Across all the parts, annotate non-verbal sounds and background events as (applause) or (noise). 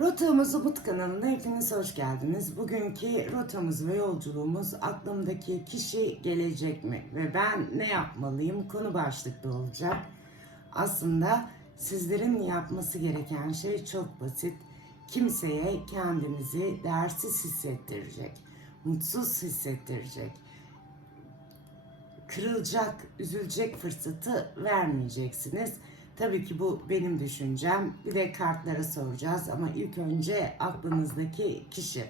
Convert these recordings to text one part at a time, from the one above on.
Rotamız Ubut kanalına hepiniz hoş geldiniz. Bugünkü rotamız ve yolculuğumuz aklımdaki kişi gelecek mi ve ben ne yapmalıyım konu başlıklı olacak. Aslında sizlerin yapması gereken şey çok basit. Kimseye kendinizi değersiz hissettirecek, mutsuz hissettirecek, kırılacak, üzülecek fırsatı vermeyeceksiniz. Tabii ki bu benim düşüncem. Bir de kartlara soracağız ama ilk önce aklınızdaki kişi.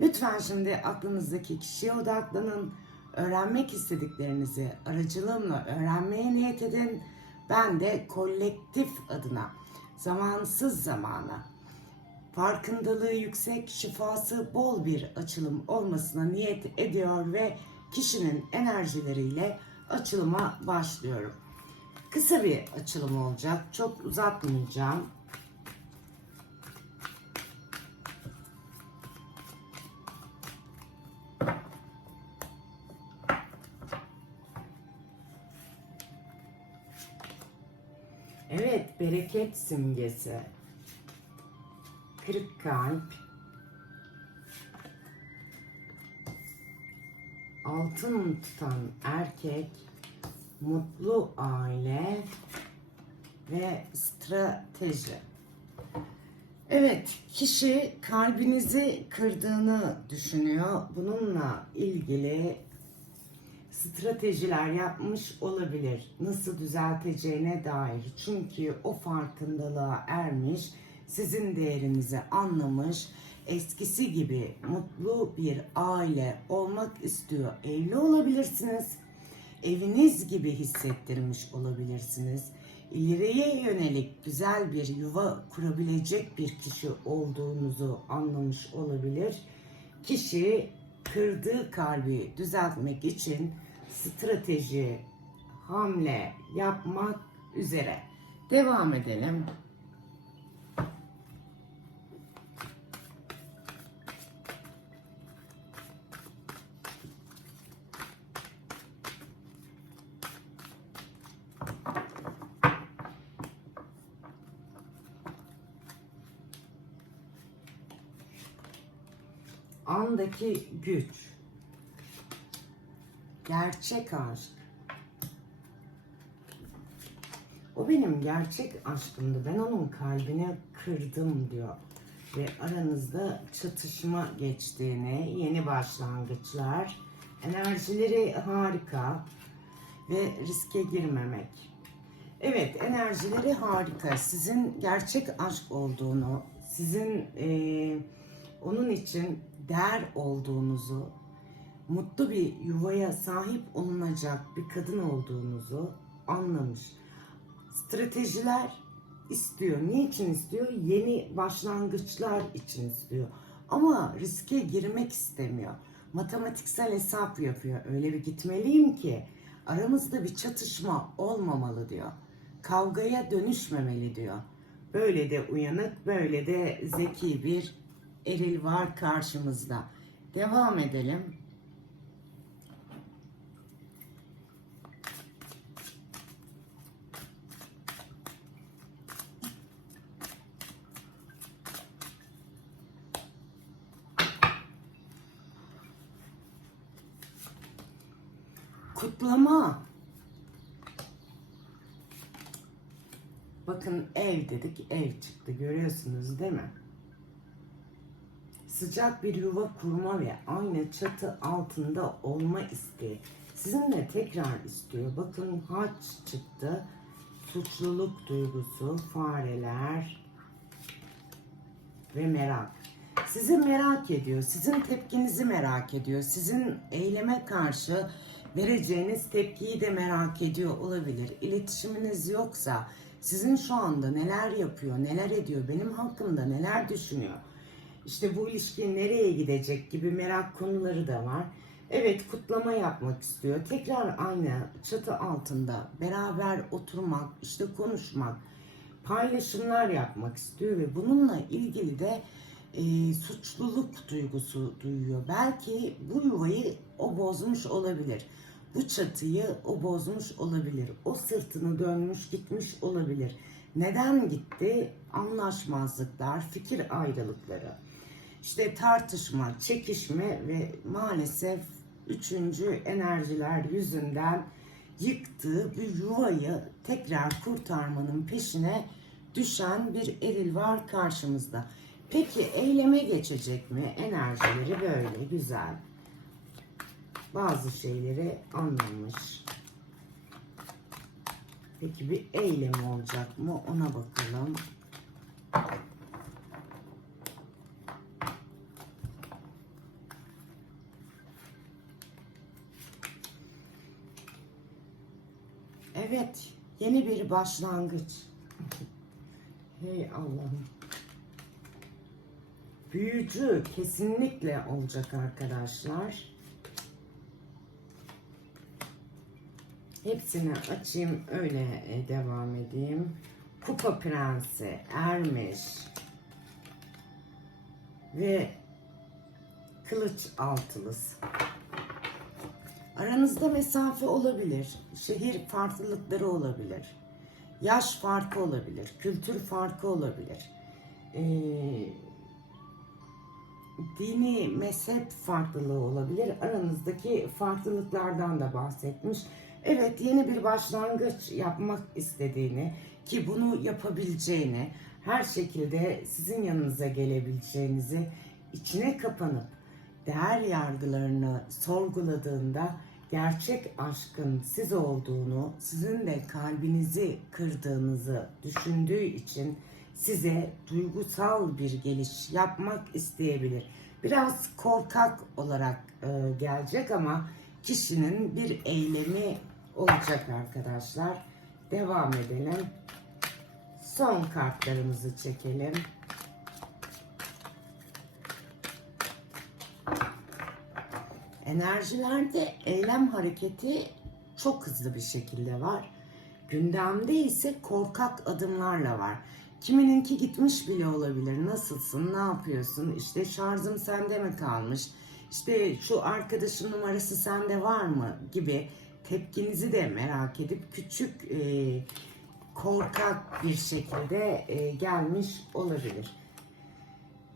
Lütfen şimdi aklınızdaki kişiye odaklanın. Öğrenmek istediklerinizi aracılığımla öğrenmeye niyet edin. Ben de kolektif adına zamansız zamana farkındalığı yüksek, şifası bol bir açılım olmasına niyet ediyor ve kişinin enerjileriyle açılıma başlıyorum. Kısa bir açılım olacak. Çok uzatmayacağım. Evet, bereket simgesi. Kırık kalp. Altın tutan erkek mutlu aile ve strateji. Evet, kişi kalbinizi kırdığını düşünüyor. Bununla ilgili stratejiler yapmış olabilir. Nasıl düzelteceğine dair. Çünkü o farkındalığa ermiş, sizin değerinizi anlamış, eskisi gibi mutlu bir aile olmak istiyor. Evli olabilirsiniz eviniz gibi hissettirmiş olabilirsiniz. İleriye yönelik güzel bir yuva kurabilecek bir kişi olduğunuzu anlamış olabilir. Kişi kırdığı kalbi düzeltmek için strateji, hamle yapmak üzere. Devam edelim. Andaki güç, gerçek aşk. O benim gerçek aşkımdı. Ben onun kalbini kırdım diyor. Ve aranızda çatışma geçtiğini, yeni başlangıçlar, enerjileri harika ve riske girmemek. Evet, enerjileri harika. Sizin gerçek aşk olduğunu, sizin eee onun için değer olduğunuzu, mutlu bir yuvaya sahip olunacak bir kadın olduğunuzu anlamış. Stratejiler istiyor. Niçin istiyor? Yeni başlangıçlar için istiyor. Ama riske girmek istemiyor. Matematiksel hesap yapıyor. Öyle bir gitmeliyim ki aramızda bir çatışma olmamalı diyor. Kavgaya dönüşmemeli diyor. Böyle de uyanık, böyle de zeki bir eril var karşımızda. Devam edelim. Kutlama. Bakın ev dedik, ev çıktı. Görüyorsunuz değil mi? Sıcak bir yuva kurma ve aynı çatı altında olma isteği. Sizinle tekrar istiyor. Bakın haç çıktı. Suçluluk duygusu, fareler ve merak. Sizi merak ediyor. Sizin tepkinizi merak ediyor. Sizin eyleme karşı vereceğiniz tepkiyi de merak ediyor olabilir. İletişiminiz yoksa sizin şu anda neler yapıyor, neler ediyor, benim hakkımda neler düşünüyor işte bu ilişki nereye gidecek gibi merak konuları da var. Evet kutlama yapmak istiyor. Tekrar aynı çatı altında beraber oturmak, işte konuşmak, paylaşımlar yapmak istiyor ve bununla ilgili de e, suçluluk duygusu duyuyor. Belki bu yuvayı o bozmuş olabilir. Bu çatıyı o bozmuş olabilir. O sırtını dönmüş gitmiş olabilir. Neden gitti? Anlaşmazlıklar, fikir ayrılıkları. İşte tartışma, çekişme ve maalesef üçüncü enerjiler yüzünden yıktığı bir yuvayı tekrar kurtarmanın peşine düşen bir eril var karşımızda. Peki eyleme geçecek mi? Enerjileri böyle güzel. Bazı şeyleri anlamış. Peki bir eylem olacak mı? Ona bakalım. Evet, yeni bir başlangıç. Hey Allah'ım. Büyücü kesinlikle olacak arkadaşlar. Hepsini açayım öyle e, devam edeyim. Kupa Prensi, Ermiş ve Kılıç Altılısı. Aranızda mesafe olabilir, şehir farklılıkları olabilir, yaş farkı olabilir, kültür farkı olabilir. Ee, dini mezhep farklılığı olabilir. Aranızdaki farklılıklardan da bahsetmiş. Evet yeni bir başlangıç yapmak istediğini ki bunu yapabileceğini, her şekilde sizin yanınıza gelebileceğinizi içine kapanıp değer yargılarını sorguladığında gerçek aşkın siz olduğunu, sizin de kalbinizi kırdığınızı düşündüğü için size duygusal bir geliş yapmak isteyebilir. Biraz korkak olarak e, gelecek ama kişinin bir eylemi olacak arkadaşlar. Devam edelim. Son kartlarımızı çekelim. Enerjilerde eylem hareketi çok hızlı bir şekilde var. Gündemde ise korkak adımlarla var. Kimininki gitmiş bile olabilir. Nasılsın? Ne yapıyorsun? İşte şarjım sende mi kalmış? İşte şu arkadaşın numarası sende var mı? Gibi tepkinizi de merak edip küçük e, korkak bir şekilde e, gelmiş olabilir.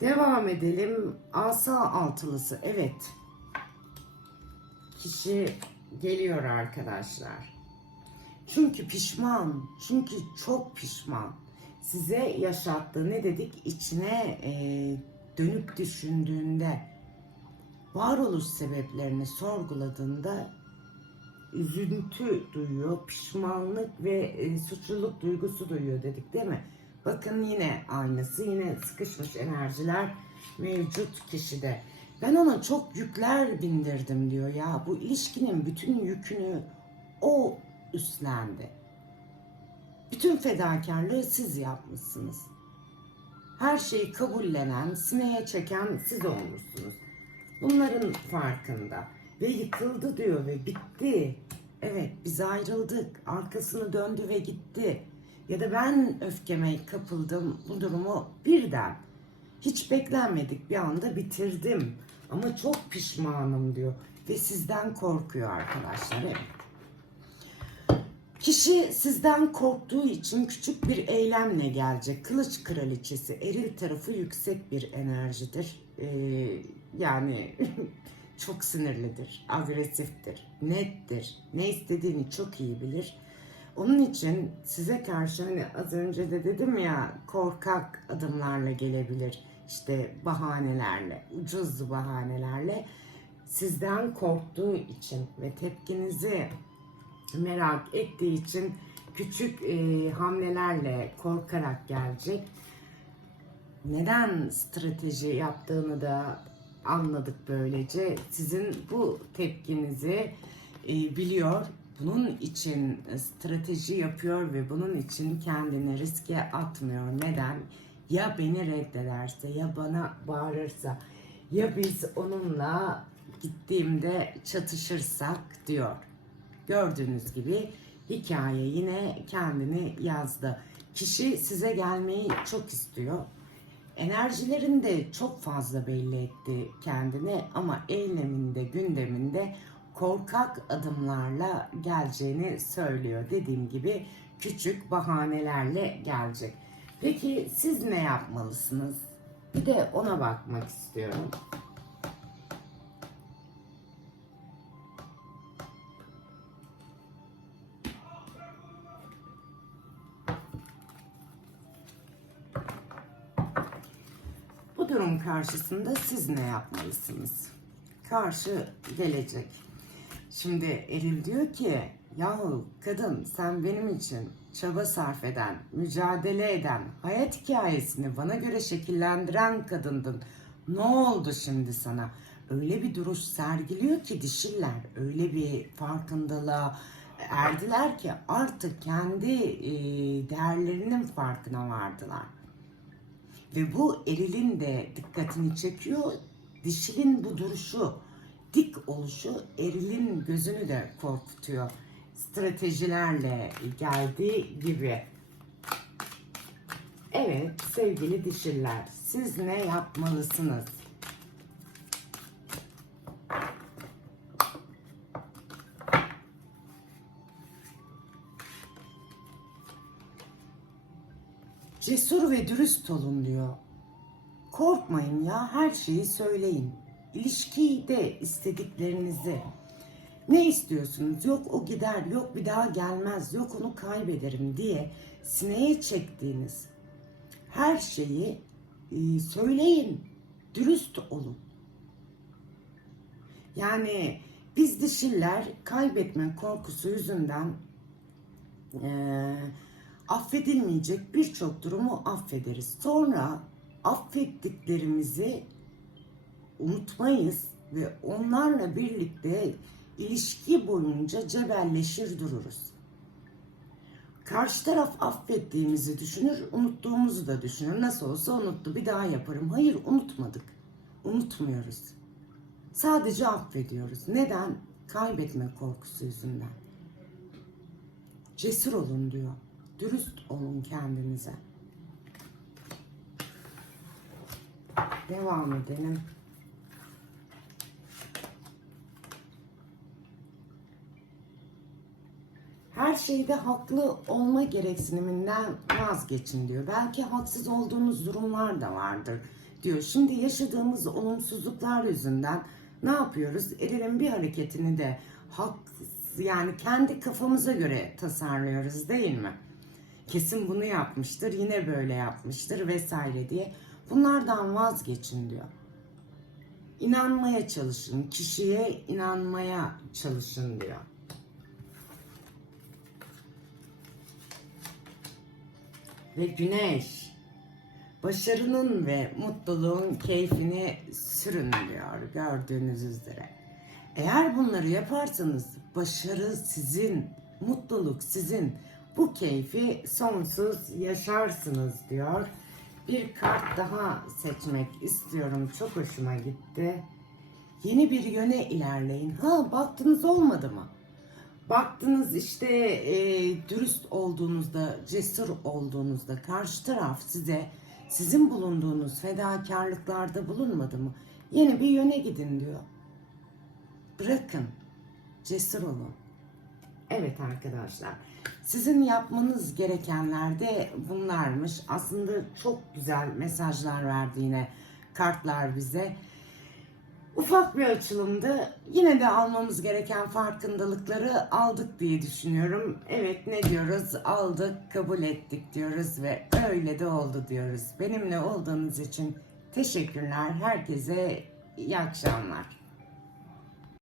Devam edelim. Asa altılısı. Evet. Kişi geliyor arkadaşlar. Çünkü pişman. Çünkü çok pişman. Size yaşattığı ne dedik? İçine e, dönüp düşündüğünde varoluş sebeplerini sorguladığında üzüntü duyuyor, pişmanlık ve e, suçluluk duygusu duyuyor dedik değil mi? Bakın yine aynısı, yine sıkışmış enerjiler mevcut kişide. Ben ona çok yükler bindirdim diyor ya. Bu ilişkinin bütün yükünü o üstlendi. Bütün fedakarlığı siz yapmışsınız. Her şeyi kabullenen, sineye çeken siz olmuşsunuz. Bunların farkında. Ve yıkıldı diyor ve bitti. Evet biz ayrıldık. Arkasını döndü ve gitti. Ya da ben öfkeme kapıldım bu durumu birden. Hiç beklenmedik bir anda bitirdim. Ama çok pişmanım diyor. Ve sizden korkuyor arkadaşlar. Evet. Kişi sizden korktuğu için küçük bir eylemle gelecek. Kılıç kraliçesi eril tarafı yüksek bir enerjidir. Ee, yani (laughs) çok sinirlidir, agresiftir, nettir. Ne istediğini çok iyi bilir. Onun için size karşı hani az önce de dedim ya korkak adımlarla gelebilir. İşte bahanelerle, ucuz bahanelerle sizden korktuğu için ve tepkinizi merak ettiği için küçük e, hamlelerle korkarak gelecek. Neden strateji yaptığını da anladık böylece. Sizin bu tepkinizi e, biliyor. Bunun için strateji yapıyor ve bunun için kendini riske atmıyor. Neden? Ya beni reddederse ya bana bağırırsa ya biz onunla gittiğimde çatışırsak diyor. Gördüğünüz gibi hikaye yine kendini yazdı. Kişi size gelmeyi çok istiyor. Enerjilerinde çok fazla belli etti kendini ama eyleminde, gündeminde korkak adımlarla geleceğini söylüyor. Dediğim gibi küçük bahanelerle gelecek. Peki siz ne yapmalısınız? Bir de ona bakmak istiyorum. Bu durum karşısında siz ne yapmalısınız? Karşı gelecek. Şimdi Eril diyor ki yahu kadın sen benim için çaba sarf eden, mücadele eden, hayat hikayesini bana göre şekillendiren kadındın. Ne oldu şimdi sana? Öyle bir duruş sergiliyor ki dişiller öyle bir farkındalığa erdiler ki artık kendi e, değerlerinin farkına vardılar. Ve bu erilin de dikkatini çekiyor. Dişilin bu duruşu, dik oluşu erilin gözünü de korkutuyor. Stratejilerle geldiği gibi. Evet sevgili dişiller siz ne yapmalısınız? Cesur ve dürüst olun diyor. Korkmayın ya her şeyi söyleyin. İlişkiyi de istediklerinizi. Ne istiyorsunuz? Yok o gider, yok bir daha gelmez, yok onu kaybederim diye sineye çektiğiniz her şeyi e, söyleyin. Dürüst olun. Yani biz dişiller kaybetme korkusu yüzünden eee affedilmeyecek birçok durumu affederiz. Sonra affettiklerimizi unutmayız ve onlarla birlikte ilişki boyunca cebelleşir dururuz. Karşı taraf affettiğimizi düşünür, unuttuğumuzu da düşünür. Nasıl olsa unuttu, bir daha yaparım. Hayır, unutmadık. Unutmuyoruz. Sadece affediyoruz. Neden? Kaybetme korkusu yüzünden. Cesur olun diyor. Dürüst olun kendinize. Devam edelim. Her şeyde haklı olma gereksiniminden vazgeçin diyor. Belki haksız olduğunuz durumlar da vardır diyor. Şimdi yaşadığımız olumsuzluklar yüzünden ne yapıyoruz? Elinin bir hareketini de hak yani kendi kafamıza göre tasarlıyoruz değil mi? Kesin bunu yapmıştır, yine böyle yapmıştır vesaire diye. Bunlardan vazgeçin diyor. İnanmaya çalışın, kişiye inanmaya çalışın diyor. Ve güneş başarının ve mutluluğun keyfini sürün diyor gördüğünüz üzere. Eğer bunları yaparsanız başarı sizin, mutluluk sizin. Bu keyfi sonsuz yaşarsınız diyor. Bir kart daha seçmek istiyorum. Çok hoşuma gitti. Yeni bir yöne ilerleyin. Ha baktınız olmadı mı? Baktınız işte e, dürüst olduğunuzda, cesur olduğunuzda karşı taraf size sizin bulunduğunuz fedakarlıklarda bulunmadı mı? Yeni bir yöne gidin diyor. Bırakın. Cesur olun. Evet arkadaşlar. Sizin yapmanız gerekenler de bunlarmış. Aslında çok güzel mesajlar verdi yine kartlar bize. Ufak bir açılımdı. Yine de almamız gereken farkındalıkları aldık diye düşünüyorum. Evet ne diyoruz? Aldık, kabul ettik diyoruz ve öyle de oldu diyoruz. Benimle olduğunuz için teşekkürler. Herkese iyi akşamlar.